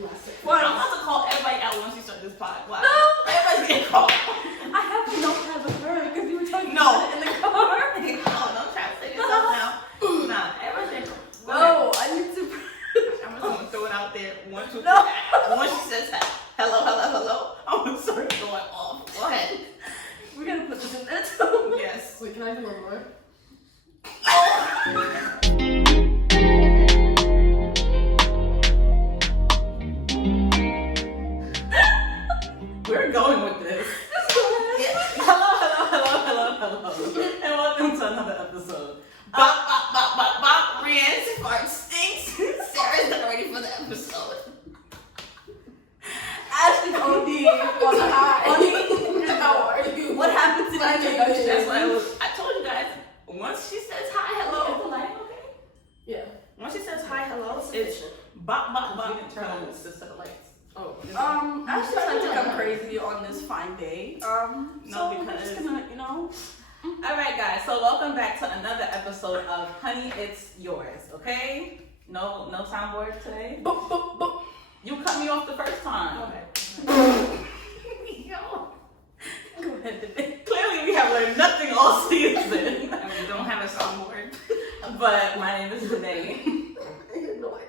Well, I'm about to call everybody out once you start this pod. Wow. No! Everybody's getting called. I have to know how to her because you were talking about it in the car. Don't try to say yourself now. Nah, everybody's getting called. No, I need to. I'm just gonna throw it out there. 1, 2, 3. No. Once she says hello, I'm gonna start going off. Go ahead. We're gonna put this in there too. Yes. Wait, can I do one more? We're going with this. Hello. And welcome to another episode. Bop. Rian's fart stinks. Sarah's not ready for the episode. Ashley's OD on the high. How are you? What happened to that introduction? That's why I told you guys, once she says hi, hello. Is the lighting okay? Yeah. Once she says hi, hello, it's bop. You didn't turn on the set of lights. Oh. Ashley's trying to come crazy on this fine day. No, so because we're just gonna, All right, guys. So welcome back to another episode of Honey, It's Yours. Okay? No soundboard today. Boop, boop, boop. You cut me off the first time. Okay. Yo. Go ahead, today. Clearly, we have learned nothing all season, and we don't have a soundboard. But my name is Renee. I had no idea.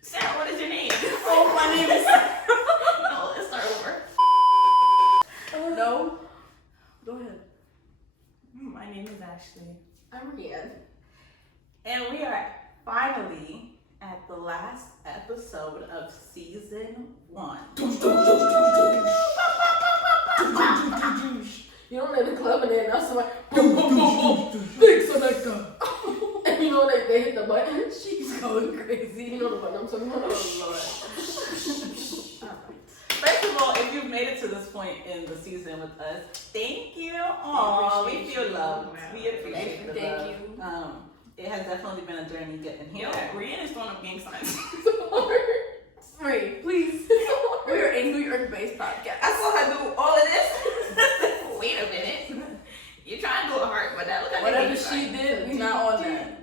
Sarah, what is your name? Oh, my name is Sarah. No, let's start over. No. Go ahead. My name is Ashley. I'm Rian. And we are finally at the last episode of season 1. You know they're in the club and then now somebody boom, boom, boom, boom, big selector. And you know they hit the button. She's going crazy. You know the button I'm talking about? Oh, Lord. First of all, if you've made it to this point in the season with us, thank you. Aww, we feel loved. We appreciate the love. Thank you. It has definitely been a journey getting here. Rian is throwing up gang signs. Free, please. We're a New York-based podcast. I saw her do all of this. Wait a minute. You're trying to do it hard, but that look like whatever she did, we not on that.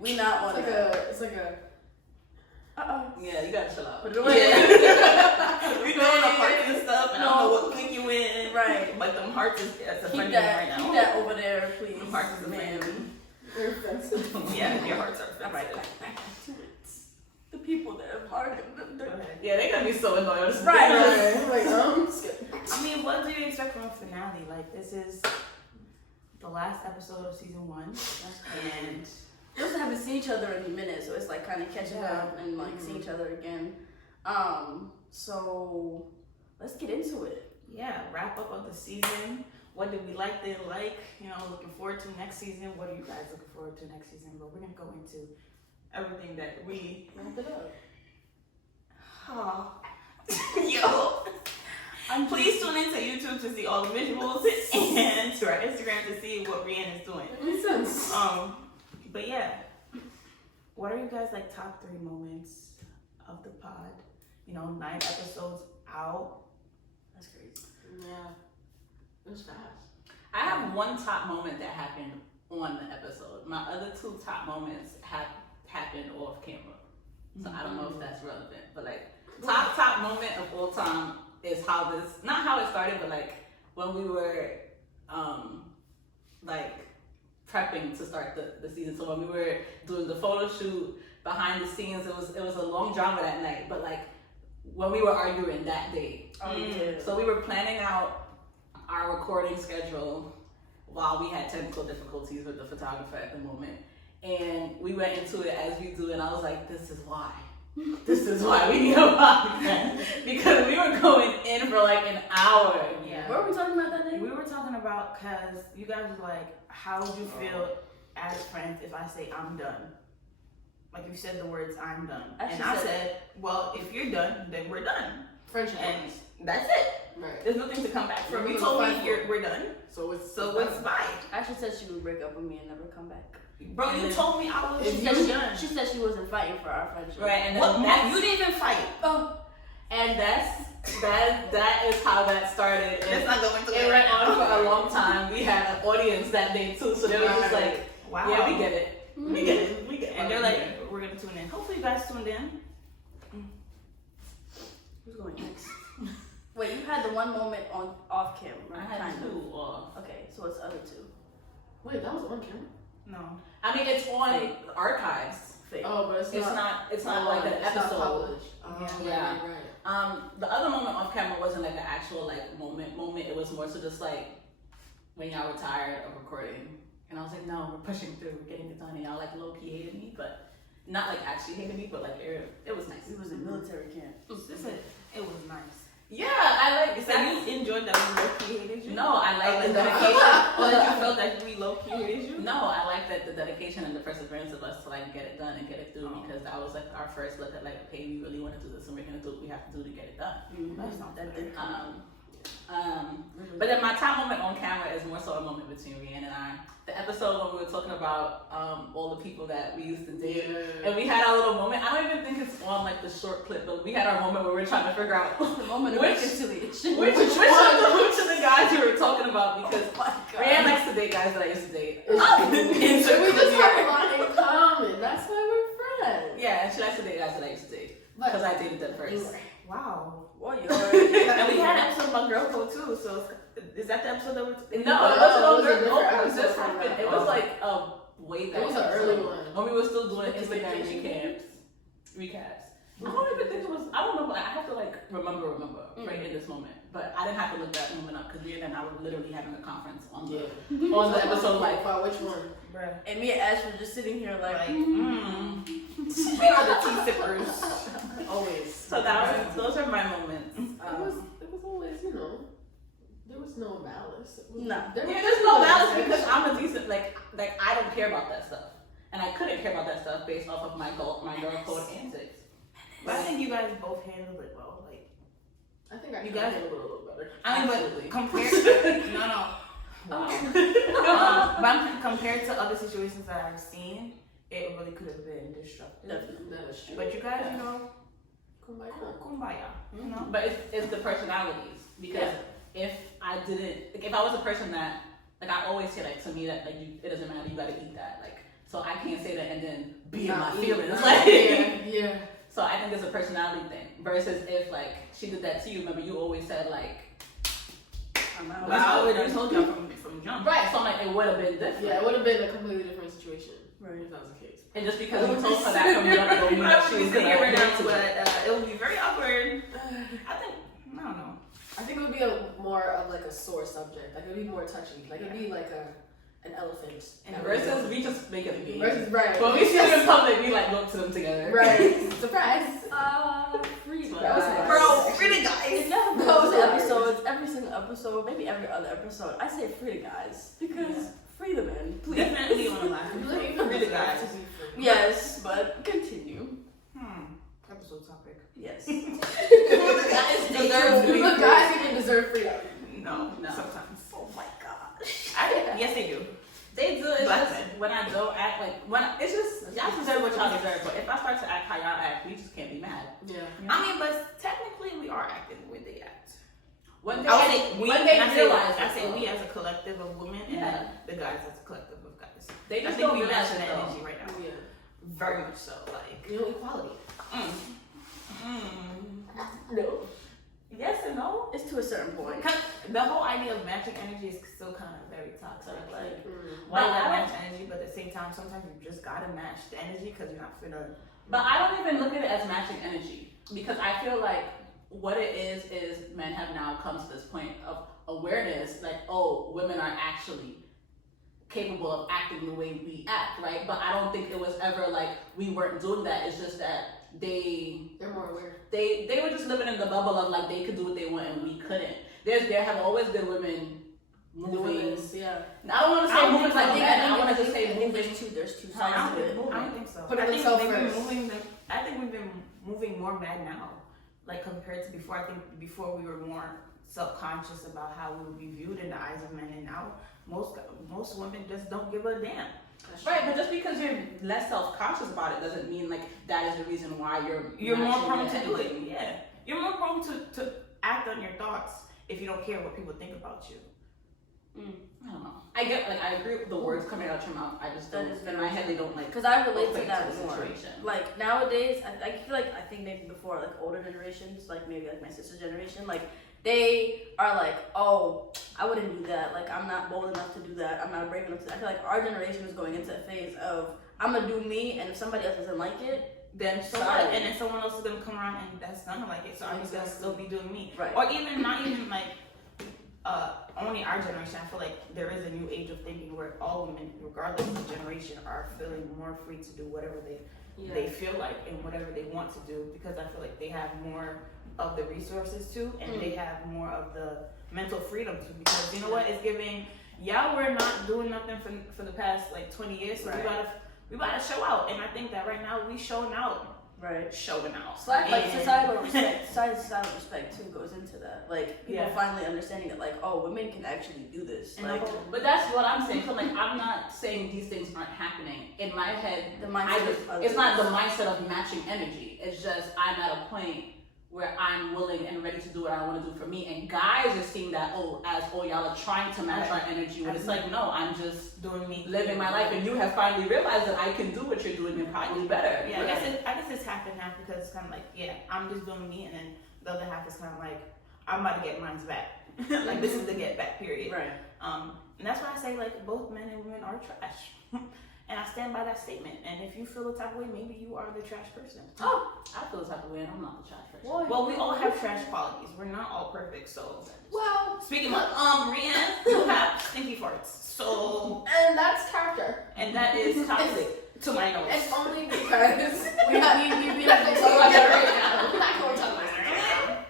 We not on that. It's like a. Yeah, you gotta chill out. Put it away. We go on the party and stuff, and I don't know what click you in. Right. But them hearts that's a Keep friend that, right now. keep that over there, please. Them hearts is a friend. They're offensive. Yeah, your hearts are All right, offensive. back to it. The people that have heard Yeah, they're gonna be so annoyed. Right. I'm like, I mean, what do you expect from a finale? Like, this is the last episode of season 1, and we also haven't seen each other in a minute, so it's like kind of catching up and like seeing each other again. So let's get into it. yeah, wrap up of the season. What did we like, didn't like? Looking forward to next season. What are you guys looking forward to next season? But we're gonna go into everything that we wrap it up. Yo. Please tune into YouTube to see all the visuals and to our Instagram to see what Rian is doing. It makes sense. But yeah, what are you guys like top 3 moments of the pod? 9 episodes out. That's crazy. Yeah. It was fast. I have one top moment that happened on the episode. My other 2 top moments have happened off camera. So I don't know if that's relevant. But like top moment of all time is how this, not how it started, but like when we were like prepping to start the season. So when we were doing the photo shoot behind the scenes, it was a long drama that night. But like when we were arguing that day. So we were planning out our recording schedule while we had technical difficulties with the photographer at the moment. And we went into it as we do, and I was like, this is why. This is why we need a podcast. Because we were going in for like an hour. Yeah. What were we talking about that day? We were talking about, because you guys were like, how would you feel as friends if I say I'm done? Like you said the words I'm done. And I said, well, if you're done, then we're done. Friendship. And that's it. Right. There's nothing to come back from. You told me we're done. So it's bye. Ashley said she would break up with me and never come back. Bro, you told me I was done. She said she wasn't fighting for our friendship. Right, and you didn't even fight. Oh. And that is how that started. Let's not go into it. It went on for a long time. We had an audience that day too, so they were just like, wow. Yeah, we get it. We get it. And they're like, we're gonna tune in. Hopefully you guys tuned in. had the one moment on off camera. I had kind of. 2 off. Okay, so what's the other 2? Wait, that was on camera? No. I mean, it's on archives. Fake. Oh, but it's not like an it's not episode. published. Yeah. Right. The other moment off camera wasn't like an actual like moment. It was more so just like when y'all were tired of recording, and I was like, no, we're pushing through, we're getting it done, and y'all like low key hated me, but not like actually hated me, but like it was nice. It was a military camp. It was nice. Yeah, I like. Is that you enjoyed that we low key hated you? No, I like the dedication. Or that you felt that we low key hated you? No, I like that the dedication and the perseverance of us to like get it done and get it through because that was like our first look at like, okay, we really want to do this and we're gonna do what we have to do to get it done. That's not that big. But then my top moment on camera is more so a moment between Rianne and I. The episode when we were talking about all the people that we used to date, and we had our little moment. I don't even think it's on like the short clip, but we had our moment where we were trying to figure out The moment of which reconciliation. which of the guys we were talking about because Oh my God. Rianne likes to date guys that I used to date. We just have a lot in common. That's why we're friends. Yeah, and she likes to date guys that I used to date because I dated them first. Wow. What, And we had an episode about girl code too, so is that the episode that we're No, it it wasn't was on a Girl different Code. This episode. happened. It was like way back. It was an episode early one. when we were still doing With the Instagram vacation. recaps. I don't even think it was. I don't know. But I have to like remember right in this moment. But I didn't have to look that moment up because Rianne and I were literally having a conference on the on the episode. Like, Wow, which one? Bruh. And me and Ash were just sitting here like, We are the tea sippers. Always. so those are my moments. It was always, there was no malice. No. There's no balance because I'm a decent like I don't care about that stuff, and I couldn't care about that stuff based off of my girl code antics. But I think you guys both handled it well. Like, I think You you guys- guys a little better. I mean, Absolutely. but compared to other situations that I've seen, it really could have been destructive. That is true. But you guys, Kumbaya. kumbaya, you know. But it's the personalities because if I was a person that like I always say like to me that like it doesn't matter, you gotta eat that, like so I can't say that and then be in my feelings like Yeah. So I think it's a personality thing versus if like she did that to you. Remember you always said like I'm out. But I already told y'all from jump. right, so I'm like it would have been different. Yeah, it would have been a completely different situation. Right. If that was the case. And just because you told her that from the don't mean that she was gonna right now, admit to but it. it would be very awkward. I don't know. I think it would be more of like a sore subject. Like it would be more touchy. Like it would be like an elephant. And versus we just make it a game. Versus, right. When we see them in public, we like look to them together. Right. Surprise. Free Bro, guys. Bro, free the guys. If y'all have That was those hilarious. episodes, every single episode, maybe every other episode, I say free the guys because free the men, please. Definitely on the line. Free the guys. Yes, but continue. Episode topic. Yes. The guys deserve The guys even deserve freedom. No, No. sometimes. Oh my gosh. Yes, they do. They do. It's But- just when I don't act like it's just y'all deserve what y'all deserve. But if I start to act how y'all act, we just can't be mad. Yeah. I mean, but technically, we are acting the way they act. When they, I would say we. when they and realize I say it, we as a collective of women, Yeah. and the guys as a collective of guys. they I just think don't we realize match it the though. energy right now. Yeah. Very much so. Like. Equality. No. Yes and no. It's to a certain point. The whole idea of matching energy is still kind of very toxic. Like, Mm. why But not I match energy? But at the same time, sometimes you just gotta match the energy because you're not finna. But I don't even look at it as matching energy because I feel like what it is men have now come to this point of awareness, like, oh, women are actually capable of acting the way we act, right? But I don't think it was ever like we weren't doing that. It's just that They're more aware. they were just living in the bubble of like they could do what they want and we couldn't. There have always been women moving. Yeah. I don't want to I say don't moving think like so. that. I want to just I say think moving. there's two I sides don't to it. think, I don't think so. Put I think themselves they've been first. moving. I think we've been moving more mad now, like compared to before. I think before we were more self-conscious about how we would be viewed in the eyes of men, and now most women just don't give a damn. Right, but just because you're less self-conscious about it doesn't mean like that is the reason why you're More matching prone your to do it. energy. Yeah, you're more prone to act on your thoughts if you don't care what people think about you. I don't know. I agree with the words coming out your mouth. I just That don't. is In very my head, they don't like. Because I relate to equate that the more. situation. Like nowadays, I feel like I think maybe before like older generations, like maybe like my sister's generation, like they are like, oh, I wouldn't do that. Like, I'm not bold enough to do that. I'm not brave enough to. I feel like our generation is going into a phase of I'm gonna do me, and if somebody else doesn't like it, then so what? And then someone else is gonna come around and that's gonna like it. So I'm just gonna still be doing me. Right. Or even not even like only our generation. I feel like there is a new age of thinking where all women, regardless of generation, are feeling more free to do whatever they feel like and whatever they want to do, because I feel like they have more of the resources to, and they have more of the mental freedom to, because you know what, it's giving, we're not doing nothing for the past like 20 years, so we gotta show out, and I think that right now we showing out. Right. Showing out. So like societal respect too goes into that. Like people finally understanding that, like, oh, women can actually do this. And like, but that's what I'm saying. So like, I'm not saying these things aren't happening. In my head, the mindset it's not the mindset of matching energy. It's just I'm at a point where I'm willing and ready to do what I want to do for me. And guys are seeing that, y'all are trying to match our energy. When it's like, no, I'm just doing me, living my life. And you have finally realized that I can do what you're doing and probably better. Yeah, I guess it's half and half, because it's kind of like, I'm just doing me, and then the other half is kind of like, I'm about to get mine's back. Like, this is the get back period. right. And that's why I say, like, both men and women are trash. And I stand by that statement. And if you feel the type of way, maybe you are the trash person. Oh, I feel the type of way, and I'm not the trash person. Well, we all have trash qualities. We're not all perfect, so. Well, Speaking of, Rianne, you have stinky farts. So. and that's character. And that is toxic to my nose. It's only because we not going to talk about that right now. We're not going to talk about that right now.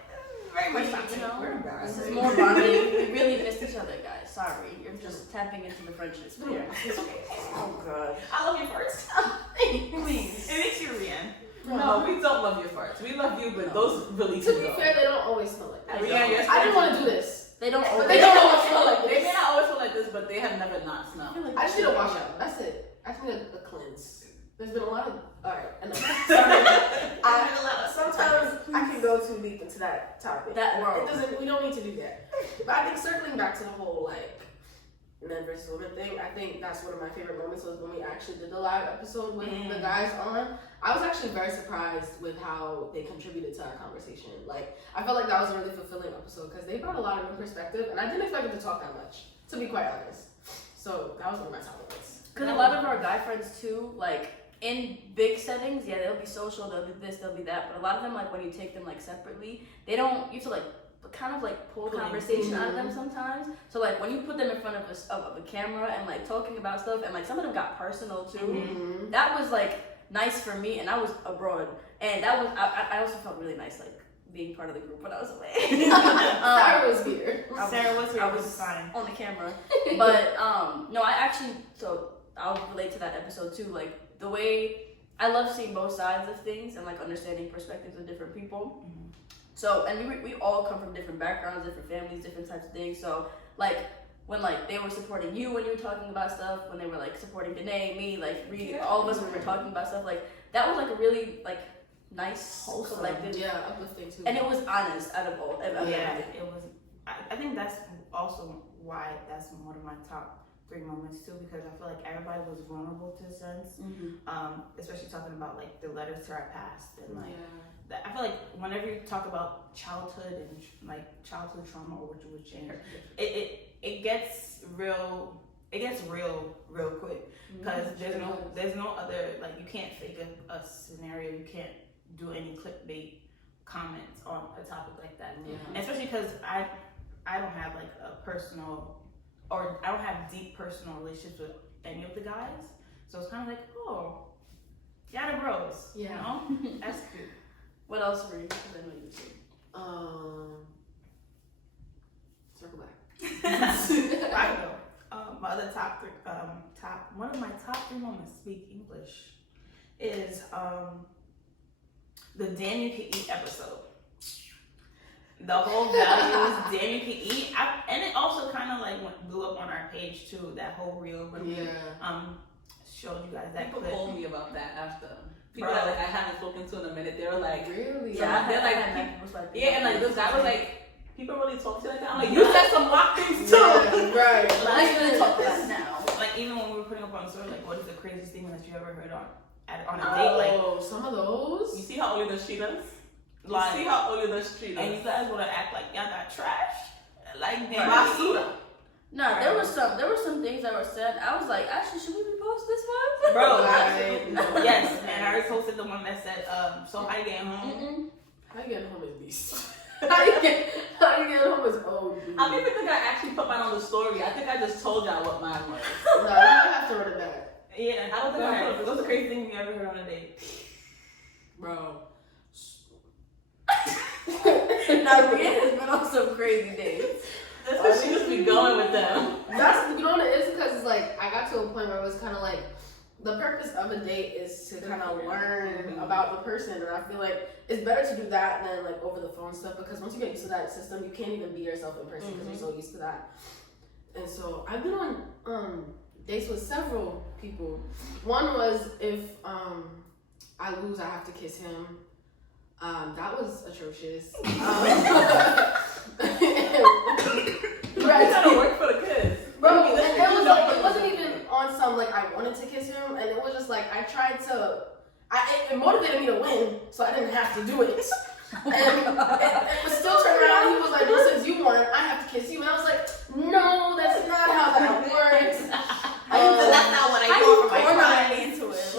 Very much toxic. You know, We're this embarrassed. is more bonding. We really missed each other, guys. Sorry, you're just tapping into the friendship sphere. It's okay. Oh god. I love you first. Please. It makes you Rianne. No, we don't love your farts. We love you, but those really To do be go. fair, they don't always smell like that. Rianne, your I didn't farts- want to do this. They don't. But they don't always smell like They may this. not always feel like this, but they have never not smelled. I just need a wash out. That's it. I just need a cleanse. There's been a lot of. Alright, enough. Sometimes I can go too deep into that topic. That world. It doesn't. We don't need to do that. But I think circling back to the whole like men versus women thing, I think that's one of my favorite moments was when we actually did the live episode with the guys on. I was actually very surprised with how they contributed to our conversation. Like, I felt like that was a really fulfilling episode because they brought a lot of new perspective, and I didn't expect them to talk that much, to be quite honest. So that was one of my top moments. Because a lot of our guy friends too, like in big settings, they'll be social, they'll be this, they'll be that. But a lot of them, like when you take them like separately, they don't. You have to like kind of like pull conversation out of them sometimes. So like when you put them in front of a camera and like talking about stuff, and like some of them got personal too. That was like nice for me, and I was abroad, and that was I also felt really nice like being part of the group when I was away. Sarah was here. Sarah was here. I was fine on the camera, but no, I actually I'll relate to that episode too. Like the way I love seeing both sides of things and like understanding perspectives of different people. So, and we all come from different backgrounds, different families, different types of things. So, like, when, like, they were supporting you when you were talking about stuff, when they were, like, supporting Danae, me, like, all of us when we were talking about stuff, like, that was, like, a really, like, nice, Wholesome. collective. Yeah, uplifting too. And it was honest out of all. Yeah, it was. I think that's also why that's one of my top 3 moments too, because I feel like everybody was vulnerable to a sense, especially talking about, like, the letters to our past and, like, I feel like whenever you talk about childhood and like childhood trauma or what you would change, it gets real. It gets real quick because there's no other, like, you can't fake a scenario. You can't do any clickbait comments on a topic like that. And especially because I don't have like a personal, or I don't have deep personal relationships with any of the guys, so it's kind of like, oh, y'all the bros, you know? That's cute. What else were you? Because I know you too. Circle back. I know. My other one of my top 3 moments, speak English, is the Damn You Can Eat episode. The whole values, Damn You Can Eat, and it also kind of like blew up on our page too. That whole reel, showed you guys that People clip. told me about that after. People that like I haven't spoken to in a minute, they were like, really? Yeah, they're like, and like this guy was like, people really talk to you like that. I'm like, you Right. said some wild things too. Right. Let's really talk about it now. Like, even when we were putting up on the story, like, what is the craziest thing that you ever heard on a date? Like, some of those. You see how only the she does? See how old the street and you guys want to act like y'all got trash? Like, damn. No, there were some things that were said. I was like, actually, should we repost this one? Bro, yes. And I reposted the one that said, so how you getting home? How you getting home is beast. How you getting home is OD. I don't even think I actually put mine on the story. I think I just told y'all what mine was. No, you have to run it back. Yeah, I don't think I put it. What's the crazy thing you ever heard on a date? Bro. Now, Brienne has been on some crazy dates. That's because she used to be going with them. That's, you know what it is? Because it's like, I got to a point where it was kind of like, the purpose of a date is to kind of learn about the person, and I feel like it's better to do that than like over the phone stuff, because once you get used to that system, you can't even be yourself in person because you're so used to that. And so I've been on dates with several people. One was if I lose, I have to kiss him. That was atrocious. You gotta work for the kids. Bro, and it wasn't even on some like I wanted to kiss him, and it was just like I tried to. It motivated me to win, so I didn't have to do it. And it was still turned around. He was like, "No, since you won, I have to kiss you," and I was like, "No, that's not how that works." That's not what I want from my Right into it.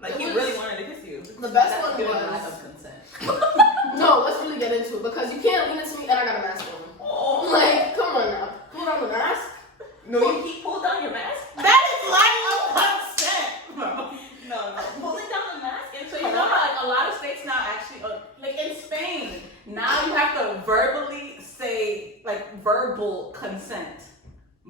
Like he really wanted to kiss you. The best one was lack of consent. No, let's really get into it because you can't lean into me and I got a mask on. Oh. Like, come on now, pull down the mask. No, you keep pull down your mask. That is lack of consent, bro. No, pulling down the mask. And so you know how like a lot of states now actually, like in Spain, now you have to verbally say like verbal consent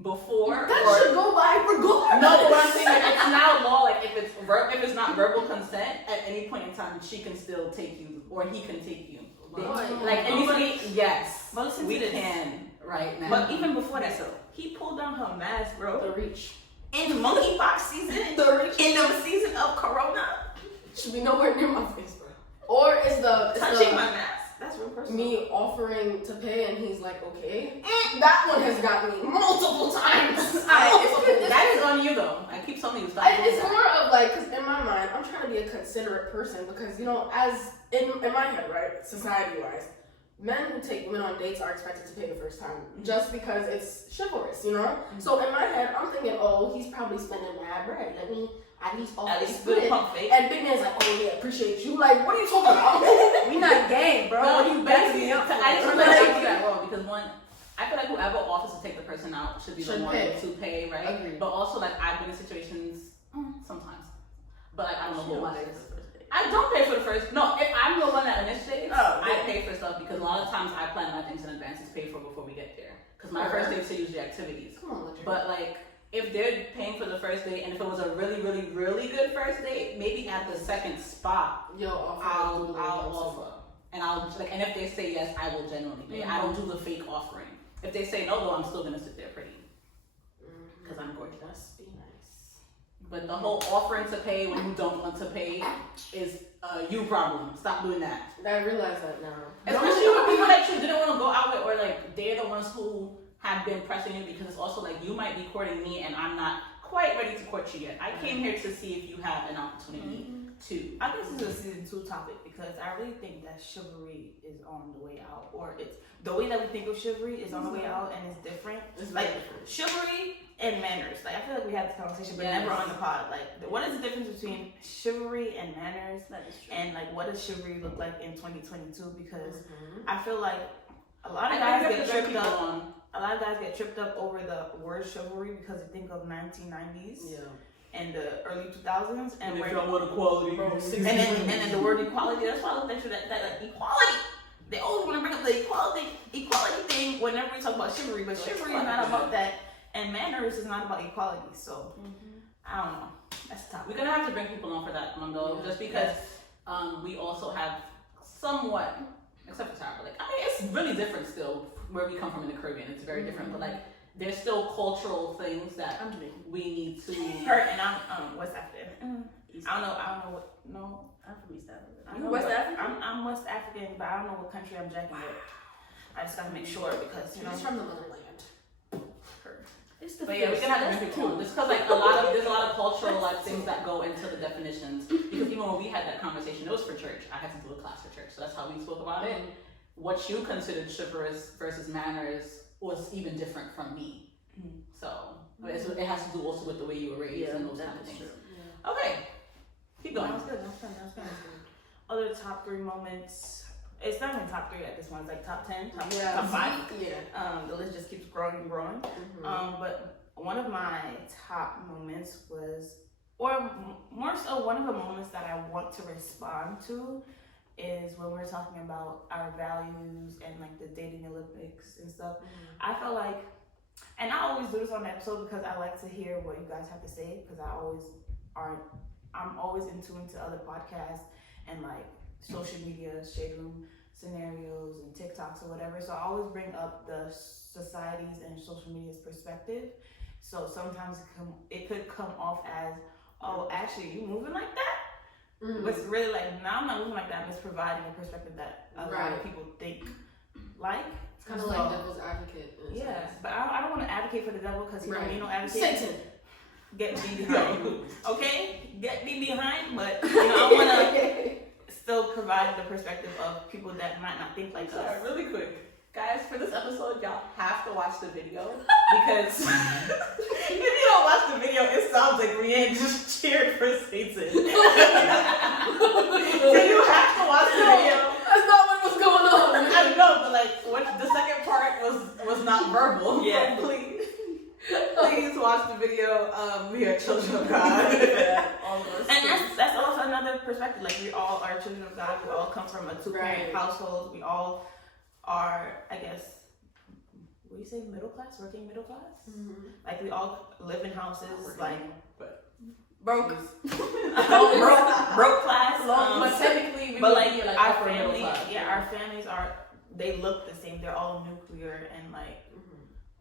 before. That should go by regardless. No, but what I'm saying is it's now law. Like if it's not verbal consent, at any point in time, she can still take you or he can take you. Like anybody, yes, but listen we to this. can right now. But even before that, so he pulled down her mask, bro. The reach. In monkeypox season, in the season of Corona, Should be nowhere near my face, bro. Or is touching my mask. That's real personal. me offering to pay and he's like, okay. That one has got me multiple times. That is on you though. I keep telling you stop. It's more of like, because in my mind, I'm trying to be a considerate person because, you know, as in my head, right, society-wise, men who take women on dates are expected to pay the first time just because it's chivalrous, you know? Mm-hmm. So in my head, I'm thinking, oh, he's probably spending mad bread. Let me at least split. And Big Man's like, oh yeah, appreciate you. Like, what are you talking about? We not gay, bro. No, You better be up. I just feel like I do that wrong because one, I feel like whoever offers to take the person out should be the one to pay, right? Agreed. But also like I've been in situations sometimes, but like I don't know who it is. I don't pay for the first. No, if I'm the one that initiates, I pay for stuff because a lot of times I plan my things in advance. It's paid for before we get there. Because my first dates are usually activities. Come on, legit. But like, if they're paying for the first date, and if it was a really, really, really good first date, maybe at the second spot, I'll offer, and I'll like, and if they say yes, I will genuinely pay. I don't do the fake offering. If they say no, though, I'm still gonna sit there pretty, because I'm gorgeous. Be nice. But the whole offering to pay when you don't want to pay is a you problem. Stop doing that. I realize that now. Especially with people that you didn't want to go out with, or like they're the ones who have been pressing you, because it's also like you might be courting me and I'm not quite ready to court you yet. I came here to see if you have an opportunity to. I think this is a season 2 topic because I really think that chivalry is on the way out, or it's the way that we think of chivalry is on the way out and it's different. It's like different. Chivalry and manners. Like I feel like we had this conversation, but never on the pod. Like what is the difference between chivalry and manners? That is true. And like what does chivalry look like in 2022? Because I feel like a lot of guys get tripped up. A lot of guys get tripped up over the word chivalry because they think of 1990s and the early 2000s, and where the word equality, and then the word equality. That's why I looked into that like equality. They always want to bring up the equality thing whenever we talk about chivalry, but chivalry is not about that, and manners is not about equality. So I don't know. That's tough. We're gonna have to bring people on for that one though, just because we also have somewhat, except for Tara, like I mean it's really different still. Where we come from in the Caribbean, it's very different. But like, there's still cultural things that we need to. Her and I'm West African. I don't know what. No, I'm from East Africa. You West African? I'm West African, but I don't know what country I'm jacking with. I just gotta make sure because you know. She's from the motherland. It's the But yeah, we can have different people on. Just because like there's a lot of cultural like things that go into the definitions. Because even when we had that conversation, it was for church. I had to do a class for church, so that's how we spoke about it. What you considered chivalrous versus manners was even different from me. So it has to do also with the way you were raised and those kind of things. Yeah. Okay, keep going. That was good. Other top 3 moments. It's not even top 3 at this point. It's like top 10, top 5. Yeah. The list just keeps growing and growing. But one of my top moments was, or more so, one of the moments that I want to respond to is when we're talking about our values and like the dating Olympics and stuff. I felt like, and I always do this on the episode because I like to hear what you guys have to say, because I'm always in tune to other podcasts and like social media, shade room scenarios and TikToks or whatever. So I always bring up the society's and social media's perspective. So sometimes it could come off as, oh, actually, you moving like that? But it's really like, no, I'm not moving like that. I'm just providing a perspective that a lot of people think like. It's kind of like devil's advocate. Yeah, but I don't want to advocate for the devil because he don't need no advocate. Satan. Get me behind. Okay? Get me behind, but I want to still provide the perspective of people that might not think like us. Really quick. Guys, for this episode, y'all have to watch the video because if you don't watch the video, it sounds like Rianne just cheered for Satan. So you have to watch the video. That's not what was going on. I know, but like the second part was not verbal. Yeah. So please watch the video. We are children of God. All of us. And that's also another perspective. Like, we all are children of God. We all come from a 2-parent household. We all are, I guess, what do you say, middle class, working middle class? Like, we all live in houses, broke class. But technically, we but would like be our upper middle family, class. our families they look the same. They're all nuclear, and like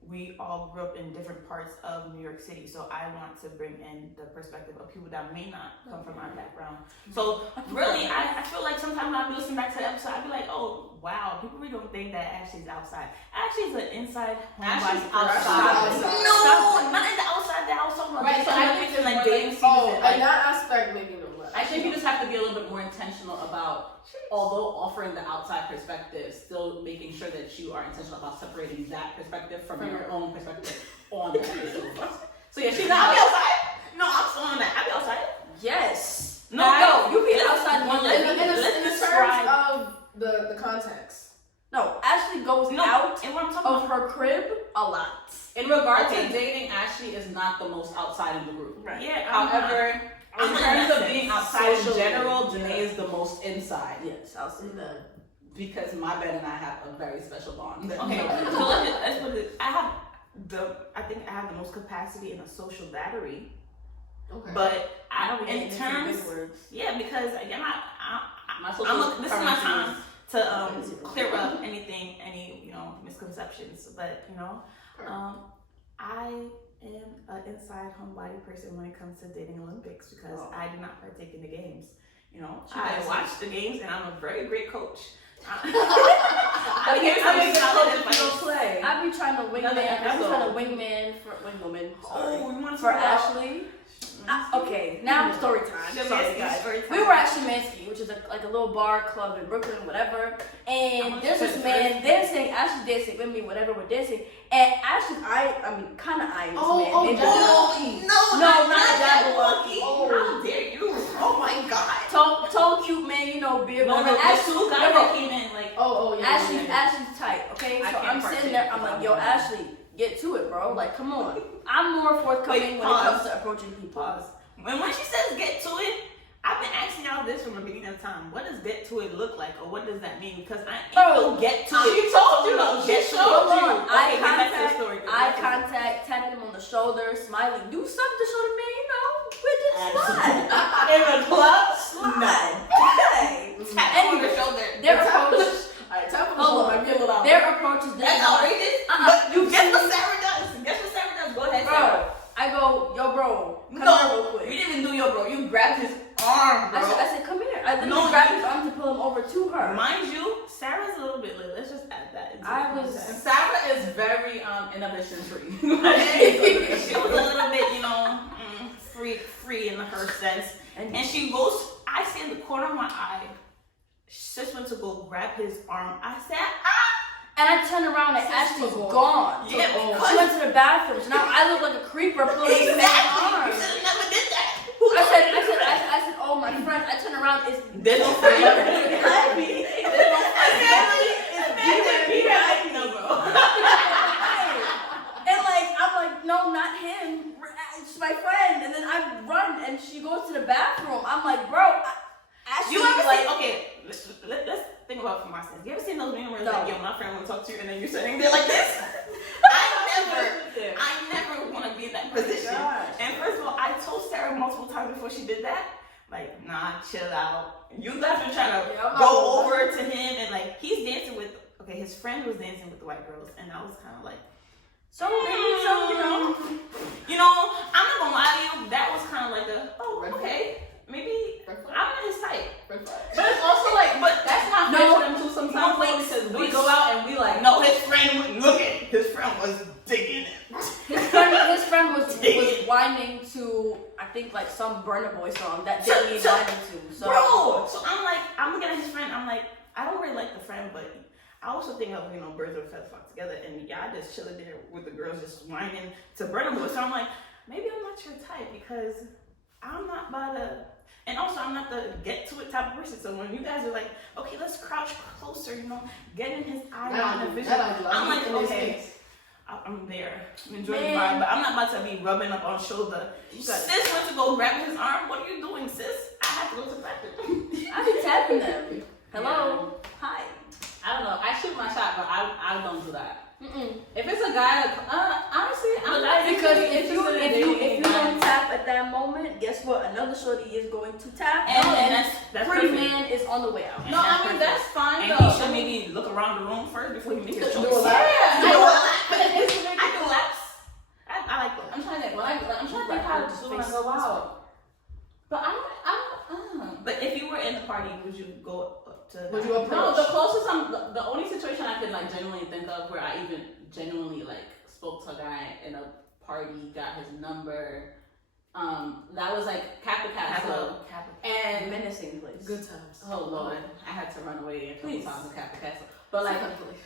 we all grew up in different parts of New York City. So I want to bring in the perspective of people that may not come from our background. So really, I feel like sometimes when I listen back to the episode, I'd be like, oh wow, people really don't think that Ashley's outside. Ashley's an inside Ashley's homebody. outside. No, not in the outside. That I was talking about. Right, so I think in like more dating like- season. In that aspect, maybe no. I think you just have to be a little bit more intentional about, although offering the outside perspective, still making sure that you are intentional about separating that perspective from your own perspective on that perspective. So yeah, she's not outside. No, I'm still on that. I be outside. Yes. No, you be outside one In leg. the terms of the context. No, Ashley goes out and what I'm talking of about, her crib a lot. In regards to dating, Ashley is not the most outside of the group. Right. yeah. However, in I'm terms not of being outside in socially. general, Janae is the most inside. Yes, I'll say that. Because my bed and I have a very special bond. Okay, so let's put it. I think I have the most capacity in a social battery. Okay. But In terms, because again, My social this is my time currencies. to clear up any misconceptions. But I am an inside homebody person when it comes to dating Olympics because I do not partake in the games. I watch the games and I'm a very great coach. I I be trying to wingman for Ashley. Okay, now story time. Sorry, guys. We were at Shemansky, which is like a little bar club in Brooklyn, whatever. And there's this man dancing. Ashley dancing with me, whatever we're dancing. And Ashley, kind of eyeing this man. No, not Jabberwocky. How dare you? Oh my God. Tall, cute man, beard. Two guys that came in like. Ashley's tight. Okay, so I'm sitting there. I'm like, yo, Ashley, get to it, bro. Like, come on. I'm more forthcoming when it comes to approaching people. When she says get to it, I've been asking y'all this from the beginning of time. What does get to it look like, or what does that mean? Because I ain't gonna get to it. She told you. She showed you. Eye contact, tapping him on the shoulder, smiling. Do something to show the man, we're just slide. In the club? Slide. Hey. Tap on the shoulder. Their approach. Alright, tap on the shoulder might be a little out. Their approach is That's outrageous. But you guess what Sarah does? Guess what Sarah does? Go ahead, Sarah. Bro, I go, yo, bro. Come here real No, quick. you didn't even do yo, bro. You grabbed his arm, bro. I said, come here. I literally grabbed his arm to pull him over to her. Mind you, Sarah's a little bit lit. Let's just add that. I was. Sarah is is very inhibition free. She was a little bit, free in her sense. And she goes, I see in the corner of my eye, sis went to go grab his arm. I said, And I turned around and Ashley's gone. Yeah, She went to the bathroom. So now I look like a creeper pulling his arm. You should have never did that. I said, oh, my friend. I turned around. There's no friend. And like, I'm like, no, not him. It's my friend. And then I run and she goes to the bathroom. I'm like, bro, Ashley, You ever like, okay, let's think about it from my sense. You ever seen those memes where it's like, yo, my friend want to talk to you, and then you're sitting there like this? I never want to be in that position. And first of all, I told Sarah multiple times before she did that, like, nah, chill out. You guys been trying to go over to him, and like, he's dancing with, his friend was dancing with the white girls, and I was kind of like, so maybe, I'm not gonna lie to you, that was kind of like okay. Maybe I'm not his type. But it's also like, but that's not fair for them too sometimes. Because we go out and we like, no, his friend was digging it. His friend was whining to, I think, like some Burna Boy song that didn't need whining to. So. Bro, so I'm looking at his friend. I'm like, I don't really like the friend, but I also think of birds of a feather flock together, and I just chilling there with the girls just whining to Burna Boy. So I'm like, maybe I'm not your type because I'm not about to. And also, I'm not the get to it type of person. So when you guys are like, okay, let's crouch closer, get in his eye line of vision. I'm like, okay, I'm there. I'm enjoying the vibe, but I'm not about to be rubbing up on shoulder. Sis went to go grab his arm. What are you doing, sis? I have to go to the bathroom. I be tapping them. Hello, hi. I don't know. I shoot my shot, but I don't do that. If it's a guy, honestly, I'm not because if you don't tap at that moment, guess what? Another shorty is going to tap, and that's pretty perfect. man is on the way out. No, I mean that's fine. And though. he should maybe look around the room first before he makes his choice. Yeah, I do laps. I like that. I'm trying to think how to do when I go out. But I don't. But if you were in the party, would you go up to? Would you approach? No, the closest the only situation I could like genuinely think of where I even genuinely like spoke to a guy in a party, got his number. That was like Kappa Castle and menacing place. Good times. Oh Lord, I had to run away a couple times in Kappa Castle. But like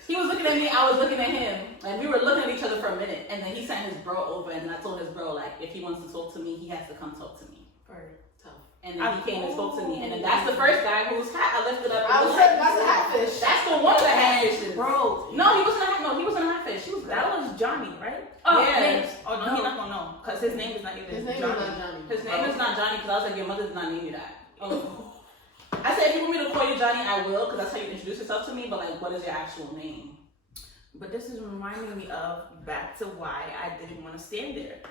he was looking at me, I was looking at him, and we were looking at each other for a minute, and then he sent his bro over, and I told his bro like if he wants to talk to me, he has to come talk to me. And then he came and spoke to me, and then that's the first guy whose hat I lifted up. I was like, that's a hatfish. That's the one of the hatfishes, bro. No, he wasn't a hatfish. That was Johnny, right? Oh, yeah. Names. Oh no, he's not gonna know because his name is not even His name Johnny. is not Johnny. His name is not Johnny because I was like, your mother did not name you that. Oh. I said, if you want me to call you Johnny, I will because that's how you introduce yourself to me. But like, what is your actual name? But this is reminding me of back to why I didn't want to stand there.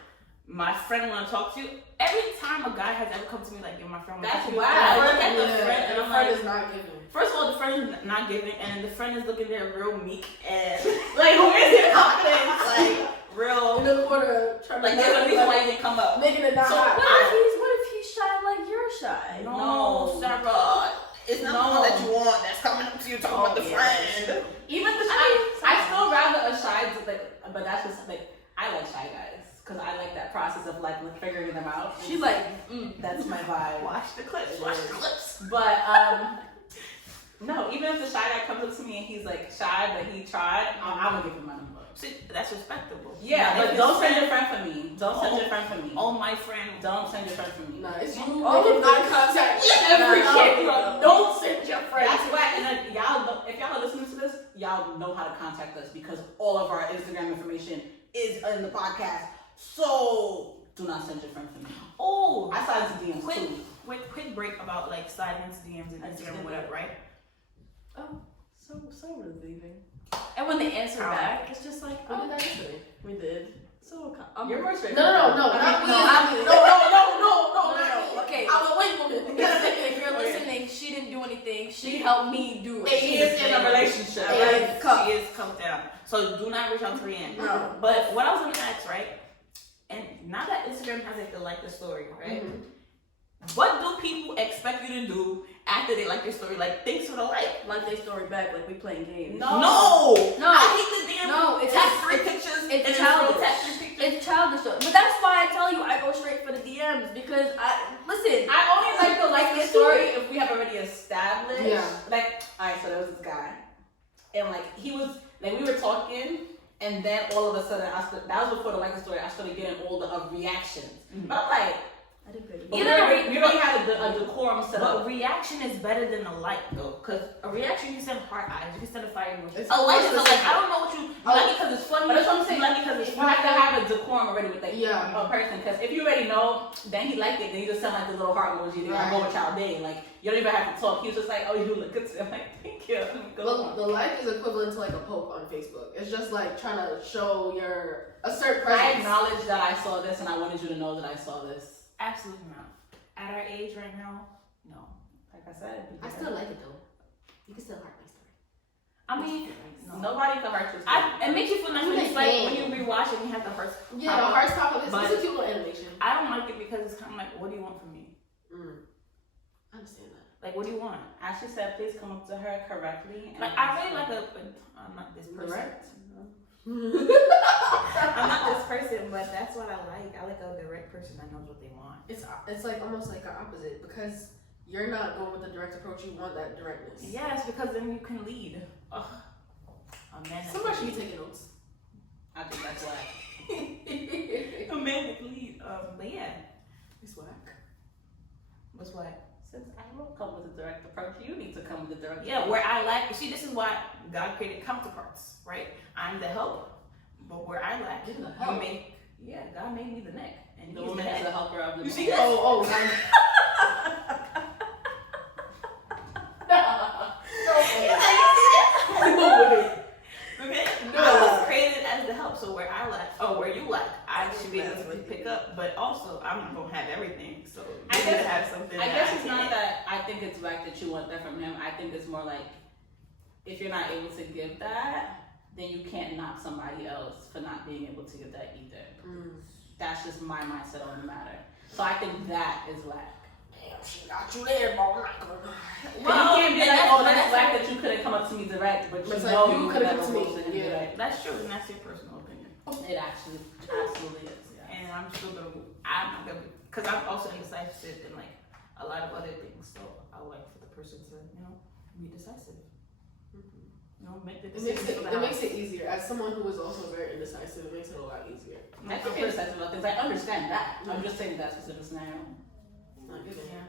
My friend want to talk to you. Every time a guy has ever come to me like, yo, my friend want to talk to you. I look at the friend and I'm like, is not giving. First of all, the friend is not giving, and the friend is looking there real meek and like, where's your confidence? Like, real. In the corner, trying like, there's a reason why you didn't come up. Making it not hot. What if he's shy like you're shy? No, Sarah. It's not the one that you want that's coming up to you talking about the friend. Even the I still rather a shy, but that's just like, I like shy guys. Because I like that process of like figuring them out. She's like, that's my vibe. Watch the clips. But no, even if the shy guy comes up to me and he's like shy, but he tried, I'm gonna give him my number. See, that's respectable. Yeah, but don't send your friend for me. Don't send your friend for me. Oh, my friend. Don't send your friend for me. Nah, it's you. All making eye contact with every kid. Don't send your friend. That's why, and then y'all, if y'all are listening to this, y'all know how to contact us because all of our Instagram information is in the podcast. So do not send your friend for me. Oh, I slide into DMs too. Quick break about like sliding into DMs and Instagram or whatever, right? Oh, so we're leaving. And when they answer back, it's just like, What did I say? we did. So You're more straight. No. Okay. I was waiting. If you're listening, she didn't do anything. She helped me do it. She is in a relationship. Right? She is come down. So do not reach out to Rihanna. No. But what I was gonna ask, right? And now that Instagram has like to like the story, right? Mm-hmm. What do people expect you to do after they like your story? Like, thanks for the like. Like they story back, like we playing games. No. I hate the damn. No, it's Take 3 pictures. it's and childish. then text pictures. It's childish though. But that's why I tell you I go straight for the DMs because listen. I only like the story if we have already established. Yeah. Like, alright, so there was this guy, and like he was like we were talking, and then all of a sudden that was before the like the story. I started getting all the reactions, but I'm like. I didn't pay We already had a decorum set up. But reaction is better than a like though, because a reaction you can send heart eyes, you can send a fire emoji. It's A like is a like. specific. I don't know what you like it because it's funny. But that's what I'm saying. You like it because it's You have to funny. have a decorum already with like Yeah. a person, because if you already know, then he liked it, then you just send like the little heart emoji, then Right. go with y'all day. Like you don't even have to talk. He was just like, "Oh, you look good today." I'm like, "Thank you." The like is equivalent to like a poke on Facebook. It's just like trying to show your assert I presence. acknowledge that I saw this, and I wanted you to know that I saw this. Absolutely not. At our age right now, no. Like I said, I still like it though. You can still heart my story. I mean, no. nobody can hurt you. It makes you feel nice when it's like when you rewatch it and you have the hearts. Yeah, the hearts pop up. It's But- a cute little animation. I don't like it because it's kind of like, what do you want from me? I understand that. Like, what do you want? Ashley said, "Please come up to her correctly." And Like, I really like I'm not this person. Direct? I'm not this person, but that's what I like. I like a direct person that knows what they want. It's like almost like the opposite because you're not going with the direct approach. You want that directness. Yes, because then you can lead. Ugh. A man that Somebody can should be lead. taking notes. I think that's why. A man that can lead. But yeah. It's whack. What's what? Since I don't come with a direct approach, you need to come with a direct. Yeah, where I lack. See, this is why God created counterparts, right? I'm the help, but where I lack, You're the help. God made me the neck, and The he's woman the is head. a helper of the You see man. that? Oh, Okay? No. I was created as the help, so where I lack, where you lack, I should be able to pick up. But also, I'm not gonna have everything, so you I need guess- to have something. I that guess it's not can't. that I think it's right that you want that from him. I think it's more like if you're not able to give that, then you can't knock somebody else for not being able to give that either. That's just my mindset on the matter. So I think that is whack. damn, she got you there, bro. I'm not gonna lie. Well, you can't be and like, that's- oh, that's that's- whack that you couldn't come up to me direct, but you It's know like, you you could've never come to me, go to him yeah. direct. That's true, and that's your personal opinion. It actually absolutely is. Yeah. And I'm still gonna, I'm not gonna, because I'm also indecisive in like a lot of other things. So I would like for the person to, be decisive. Make the It makes decision. it makes it easier. As someone who is also very indecisive, it makes it a lot easier. I feel criticize about things. I understand that. I'm just saying that specific scenario. Not good. Yeah.